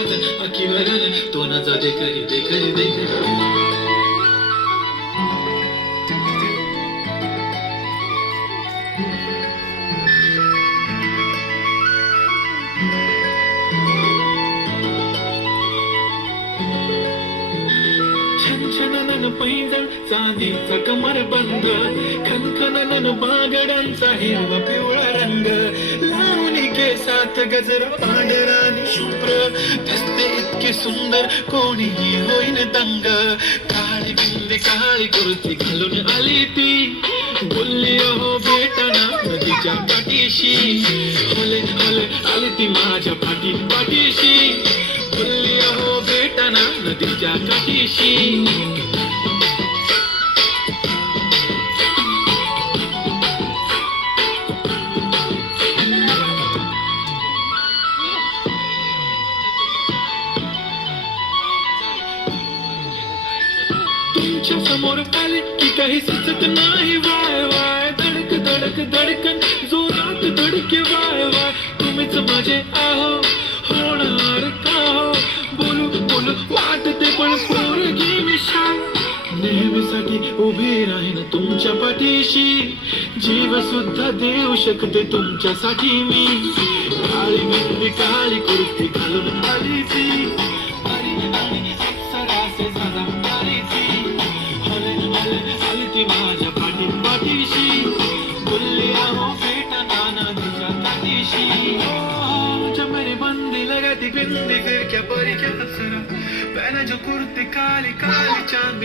काजल अखीवर तोंडाचा देखरी देखरी देखरी छनछनन पैंजण चांदीचा कमरबंद खनखनन बागडांचा हिरवा पिवळा रंग लावणी केसात गजर पांढरानी शुभ्र दिसते इतकी सुंदर कोणीही होईन दंग काळी बिंदी काळी कुर्ती घालून आली ती बोलली अहो भेटना नदीच्या पाठीशी हले हले आली ती माझ्या पाठीशी बोलली अहो भेटना नदीच्या काठीशी तुमच्या समोर आले की काही सुचत नाही वाय वाय धडक धडक धडकन जोरात धडके वाय वाय तुम्हीच माझे आहो होणार का हो बोलू बोलू वाटते पण पोरगी मी नेहमीसाठी उभी राहीन तुमच्या पाठीशी जीव सुद्धा देऊ शकते तुमच्यासाठी मी काळी बिंदी काळी कुर्ती घालून आली ती माझ्या पाठीशी बोलली आहो भेटना नदीच्या काठीशी मेरी बंदी लगाती बिंदी फिर क्या परी क्या सरा पहना जो कुर्ती काली काली चांद